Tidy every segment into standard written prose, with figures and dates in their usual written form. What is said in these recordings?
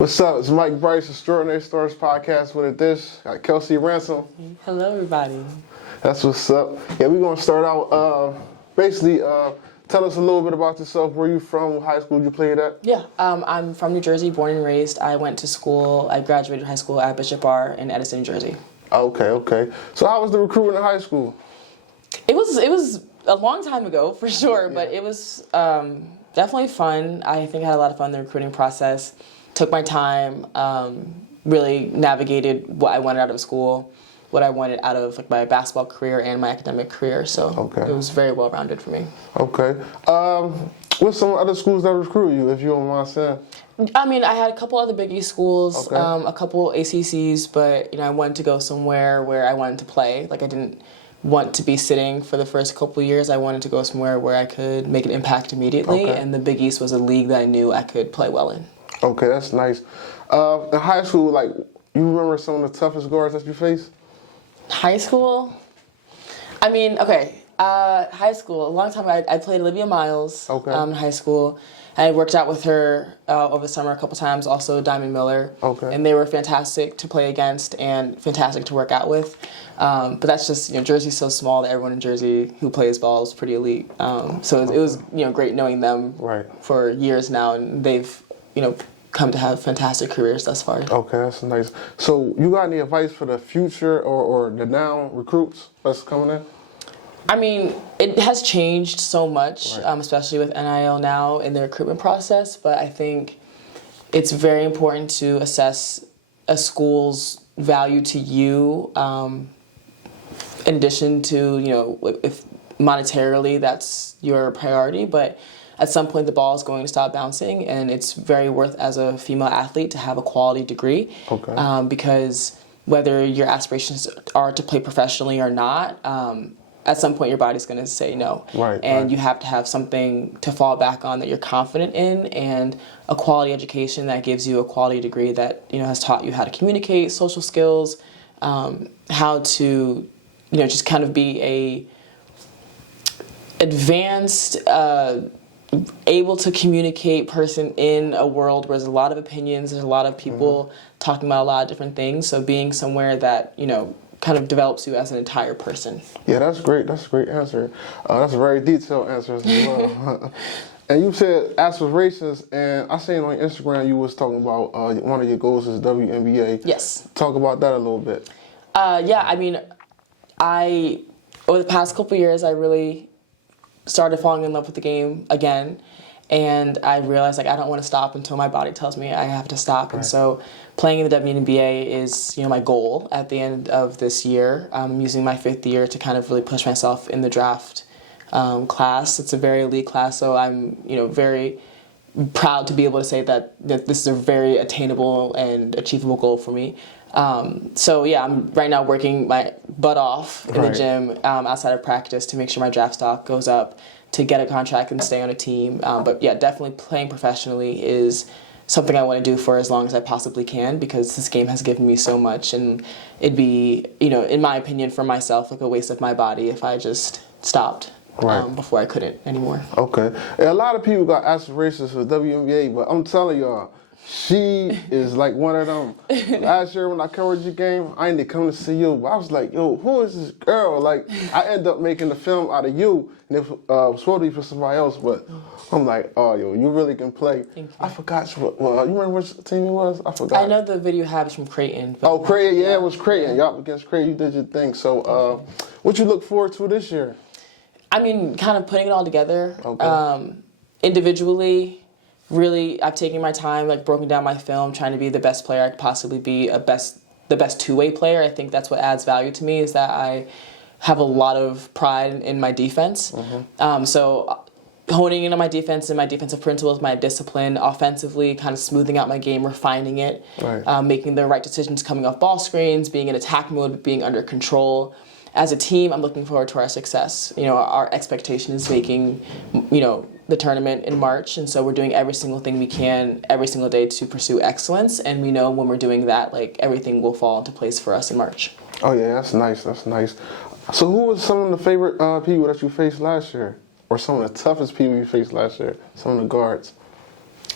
What's up? It's Mike Brice, Extraordinary Stars Podcast with a dish. Got Kelsey, Ransom. Hello, everybody. That's what's up. Yeah, we're going to start out, basically, tell us a little bit about yourself. Where you from? What high school you played at? Yeah, I'm from New Jersey, born and raised. I went to school, I graduated high school at Bishop R in Edison, New Jersey. Okay. So how was the recruiting in high school? It was a long time ago, for sure, but it was definitely fun. I think I had a lot of fun in the recruiting process. Took my time, really navigated what I wanted out of school, what I wanted out of my basketball career and my academic career. So It was very well-rounded for me. Okay. What's some other schools that recruit you, if you don't mind saying? I mean, I had a couple other Big East schools, a couple ACCs, but I wanted to go somewhere where I wanted to play. I didn't want to be sitting for the first couple of years. I wanted to go somewhere where I could make an impact immediately, and the Big East was a league that I knew I could play well in. Okay, that's nice. In high school, you remember some of the toughest guards that you faced? High school? I mean, high school. A long time ago, I played Olivia Miles in high school. I worked out with her over the summer a couple times, also Diamond Miller. And they were fantastic to play against and fantastic to work out with. But that's just, Jersey's so small that everyone in Jersey who plays ball is pretty elite. So it was, great knowing them for years now, and they've, come to have fantastic careers thus far. Okay, that's nice. So you got any advice for the future or the now recruits that's coming in? I mean, it has changed so much, especially with NIL now in the recruitment process, but I think it's very important to assess a school's value to you, in addition to, if monetarily that's your priority, but at some point the ball is going to stop bouncing, and it's very worth as a female athlete to have a quality degree, because whether your aspirations are to play professionally or not, at some point your body's going to say no. You have to have something to fall back on that you're confident in, and a quality education that gives you a quality degree that has taught you how to communicate, social skills, how to just kind of be a advanced, able to communicate person in a world where there's a lot of opinions, there's a lot of people talking about a lot of different things. So being somewhere that kind of develops you as an entire person. Yeah, that's great. That's a great answer. That's a very detailed answer as well. And you said aspirations, and I seen on Instagram you was talking about one of your goals is WNBA. Yes. Talk about that a little bit. Yeah, I mean, over the past couple of years, I really started falling in love with the game again, and I realized I don't want to stop until my body tells me I have to stop. And so playing in the WNBA is my goal at the end of this year. I'm using my 5th year to kind of really push myself in the draft class. It's a very elite class, so I'm very proud to be able to say that this is a very attainable and achievable goal for me. So yeah, I'm right now working my butt off in the gym outside of practice to make sure my draft stock goes up to get a contract and stay on a team. But yeah, definitely playing professionally is something I want to do for as long as I possibly can, because this game has given me so much, and it'd be, in my opinion, for myself, a waste of my body if I just stopped before I couldn't anymore. Okay. And a lot of people got aspirations for WNBA, but I'm telling y'all, she is one of them. Last year when I covered your game, I didn't come to see you, but I was like, yo, who is this girl? I ended up making the film out of you, and it was supposed to be for somebody else, but I'm like, oh, yo, you really can play. Thank you. I forgot, you remember which team it was? I forgot. I know the video you have is from Creighton. Oh, Creighton, yeah, it was Creighton. Y'all against Creighton, you did your thing. So what you look forward to this year? I mean, kind of putting it all together. Individually, really, I've taken my time, broken down my film, trying to be the best player I could possibly be, the best two-way player. I think that's what adds value to me, is that I have a lot of pride in my defense. So honing in on my defense and my defensive principles, my discipline, offensively, kind of smoothing out my game, refining it, making the right decisions coming off ball screens, being in attack mode, being under control. As a team, I'm looking forward to our success. Our expectation is making, the tournament in March, and so we're doing every single thing we can every single day to pursue excellence, and we know when we're doing that, everything will fall into place for us in March. Oh yeah, that's nice. So who was some of the favorite people that you faced last year, or some of the toughest people you faced last year? Some of the guards.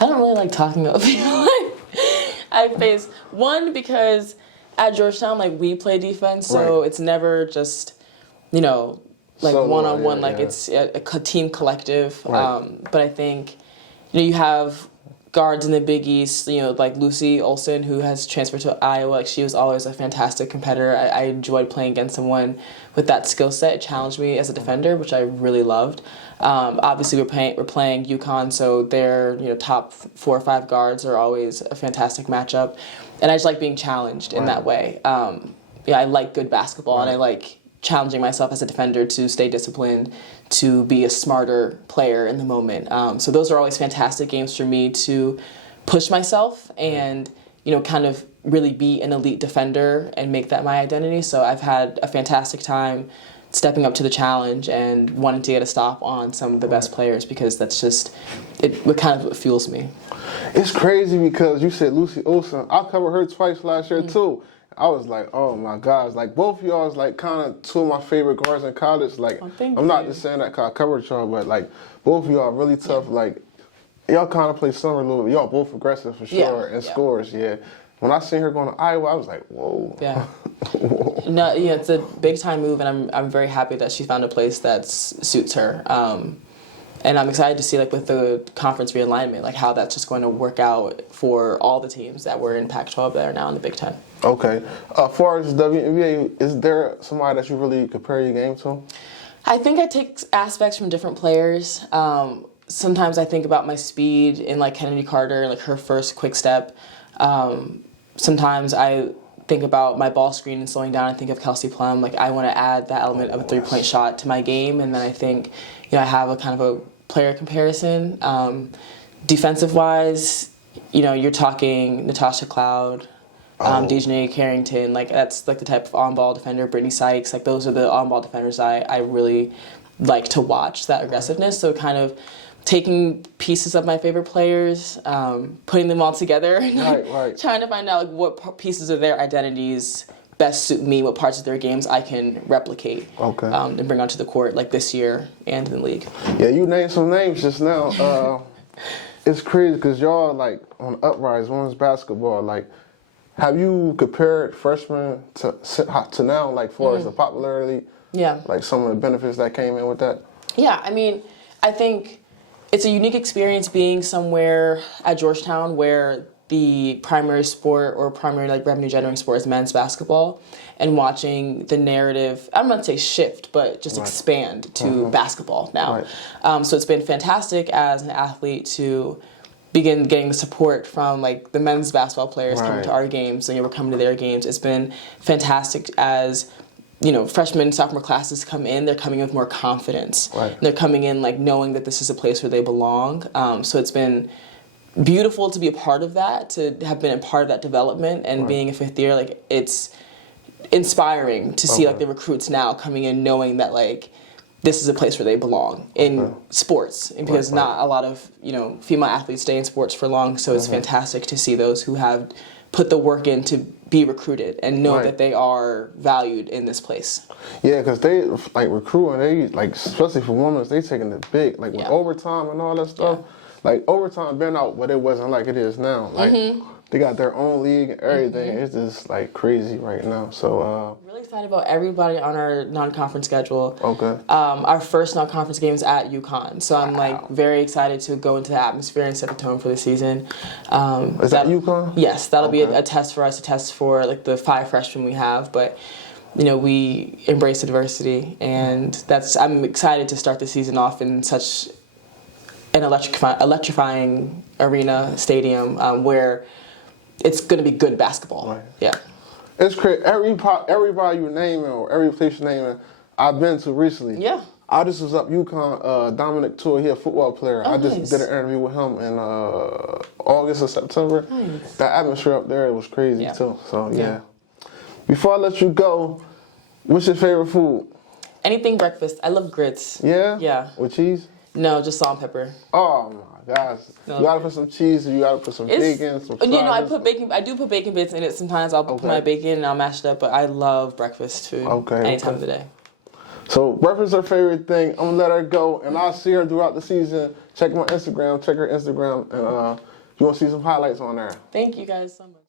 I don't really like talking about people. I face one because at Georgetown, like we play defense, so Right. it's never just, you know, like Solo, one-on-one, yeah, like yeah. it's a team collective. Right. But I think, you know, you have guards in the Big East, you know, like Lucy Olson, who has transferred to Iowa. Like she was always a fantastic competitor. I enjoyed playing against someone with that skill set. It challenged me as a defender, which I really loved. Obviously, we're playing UConn, so their top 4 or 5 guards are always a fantastic matchup, and I just like being challenged in that way. I like good basketball, and I like challenging myself as a defender to stay disciplined, to be a smarter player in the moment. So those are always fantastic games for me to push myself and kind of really be an elite defender and make that my identity. So I've had a fantastic time stepping up to the challenge and wanting to get a stop on some of the best players, because that's just what kind of fuels me. It's crazy because you said Lucy Olson. I covered her twice last year too. I was like, oh my gosh, like both of y'all is like kind of 2 of my favorite guards in college. Like, I'm not just saying that because I covered y'all, but like both of y'all are really tough. Like, y'all kind of play summer a little bit. Y'all both aggressive for sure and scores. Yeah. When I seen her going to Iowa, I was like, whoa. Yeah. Whoa. No, it's a big time move, and I'm very happy that she found a place that suits her. And I'm excited to see, like, with the conference realignment, like, how that's just going to work out for all the teams that were in Pac-12 that are now in the Big Ten. Okay. As far as WNBA, is there somebody that you really compare your game to? I think I take aspects from different players. Sometimes I think about my speed in, like, Kennedy Carter, like, her first quick step. Sometimes I think about my ball screen and slowing down. I think of Kelsey Plum. Like, I want to add that element of a three-point shot to my game, and then I think, I have a kind of a player comparison. Defensive-wise, you're talking Natasha Cloud, Dejanay Carrington. Like, that's like the type of on-ball defender. Brittany Sykes. Like, those are the on-ball defenders I really like to watch, that aggressiveness. So kind of taking pieces of my favorite players, putting them all together, and trying to find out, like, what pieces of their identities best suit me, what parts of their games I can replicate and bring onto the court, like this year and in the league. Yeah, you named some names just now. It's crazy because y'all, like, on Uprise, women's basketball, like, have you compared freshmen to now, like, far as the popularity? Yeah. Like, some of the benefits that came in with that? Yeah, I mean, I think it's a unique experience being somewhere at Georgetown where the primary sport or primary, like, revenue generating sport is men's basketball, and watching the narrative, I'm not going to say shift, but just expand to basketball now. So it's been fantastic as an athlete to begin getting the support from, like, the men's basketball players coming to our games, and we're coming to their games. It's been fantastic as freshman, sophomore classes come in, they're coming in with more confidence. And they're coming in, like, knowing that this is a place where they belong. So it's been beautiful to be a part of that, to have been a part of that development, and being a fifth year, like, it's inspiring to see, like, the recruits now coming in knowing that, like, this is a place where they belong in sports, and because not a lot of female athletes stay in sports for long, so it's fantastic to see those who have put the work in to be recruited and know that they are valued in this place. Yeah, because they, like, recruiting, they, like, especially for women, they taking it big, like, with overtime and all that stuff. Like, overtime been out, but it wasn't like it is now. Like, they got their own league and everything. It's just, like, crazy right now. So, really excited about everybody on our non-conference schedule. Okay. Our first non-conference game is at UConn, so I'm, like, very excited to go into the atmosphere and set the tone for the season. Is that UConn? Yes, that'll be a test for us, to test for, like, the 5 freshmen we have, but we embrace the diversity, and I'm excited to start the season off in such an electrifying arena, stadium, where it's going to be good basketball. Yeah. It's crazy. Everybody you naming, or every place you naming, I've been to recently. Yeah. I just was up UConn, Dominic Tour, he a football player. Oh, I just did an interview with him in August or September. Nice. The atmosphere up there, it was crazy too. So, yeah. Before I let you go, what's your favorite food? Anything breakfast. I love grits. Yeah? Yeah. With cheese? No, just salt and pepper. Oh my gosh. No. You gotta put some cheese, you gotta put some bacon, some fries. I do put bacon bits in it. Sometimes I'll put my bacon and I'll mash it up, but I love breakfast food any time of the day. So breakfast is her favorite thing. I'm gonna let her go, and I'll see her throughout the season. Check my Instagram, check her Instagram, and You want to see some highlights on there? Thank you guys so much.